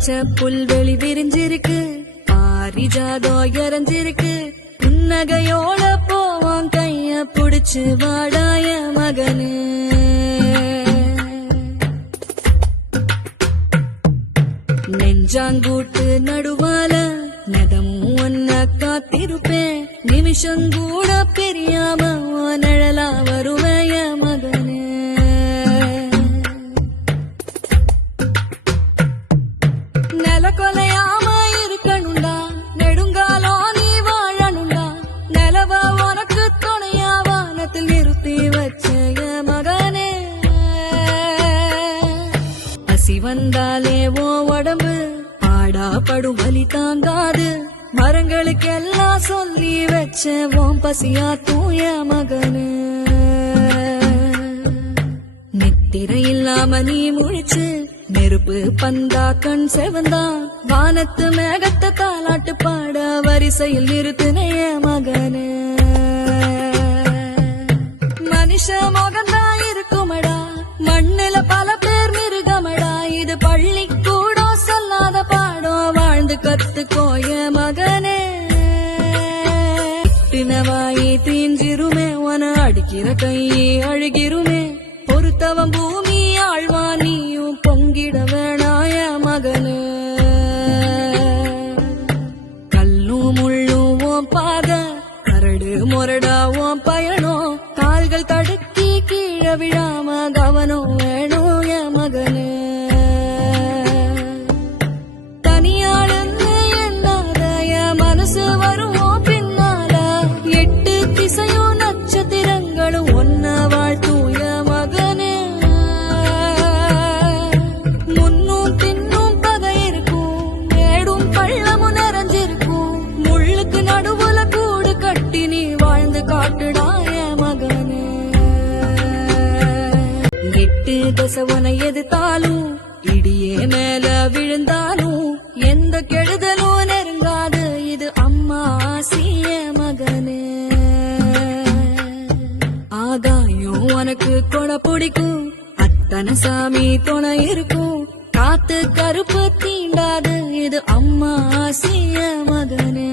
பச்சை புல்வெளி விரிஞ்சிருக்கு, பாரிஜாதோ இறஞ்சிருக்கு, புன்னகையோட போவான் கைய புடிச்சு வாடாய மகனு. நெஞ்சாங்கூட்டு நடுவால நதமும் ஒன்ன காத்திருப்பேன், நிமிஷம் கூட பெரியாம நிழலா வருவேய மகனே. நில கொலையாம இருக்கணுண்டா, நெடுங்காலோ நீ வாழணுண்டா, நிலவ உனக்கு துணையா வானத்தில் நிறுத்தி வச்சேய மகனே. பசி வந்தாலே ஓ உடம்பு பாடாப்படும் வலி தாங்காது, மரங்களுக்கெல்லாம் சொல்லி வச்ச ஓம் பசியா தூய மகனு. நித்திரை இல்லாம நீ முழிச்சு நெருப்பு பந்தா கண் செவந்தா, வானத்து மேகத்தை தாலாட்டு பாட வரிசையில் நிறுத்தினைய மகனு. மனுஷ முகந்தா இருக்குமடா, மண்ணுல பல பேர் மிருகமடா, இது பள்ளி கூட சொல்லாத பாடம் வாழ்ந்து கத்துக்கோய மகனே. தினவாயி தீஞ்சிருமே, உன அடிக்கிற கையை அழுகிருமே, பொறுத்தவன் பூமி ஆழ்வா நீயும் பொங்கிட வேணாய மகனு. கல்லும் முள்ளும் ஓம் பாத, கரடு முரடா ஓம் பயணம், கால்கள் தடுக்கி கீழே விழாம கவனம் வேணும் எ மகனு. தனியாளுன்னு எண்ணாத என் மனசு வருவோம் பின்னால, எட்டு திசையும் நட்சத்திரங்களும் ஒன்ன வாழ்த்தும் எ மகனே. முன்னும் பின்னும் பகை இருக்கும், மேடும் பள்ளமும் நிறைஞ்சிருக்கும், முள்ளுக்கு நடுவுல கூடு கட்டி நீ வாழ்ந்து காட்டுடா எ மகனே. எட்டு தசை உன எதிர்த்தாலும் இடியே மேல விழுந்தாலும் எந்த கெடுதலும் நெருங்காது, இது அம்மா ஆசிய மகனே. ஆகாயம் உனக்கு கொடை பிடிக்கும், அத்தனை சாமி துணை இருக்கும், காத்து கருப்பு தீண்டாது, இது அம்மா ஆசிய மகனே.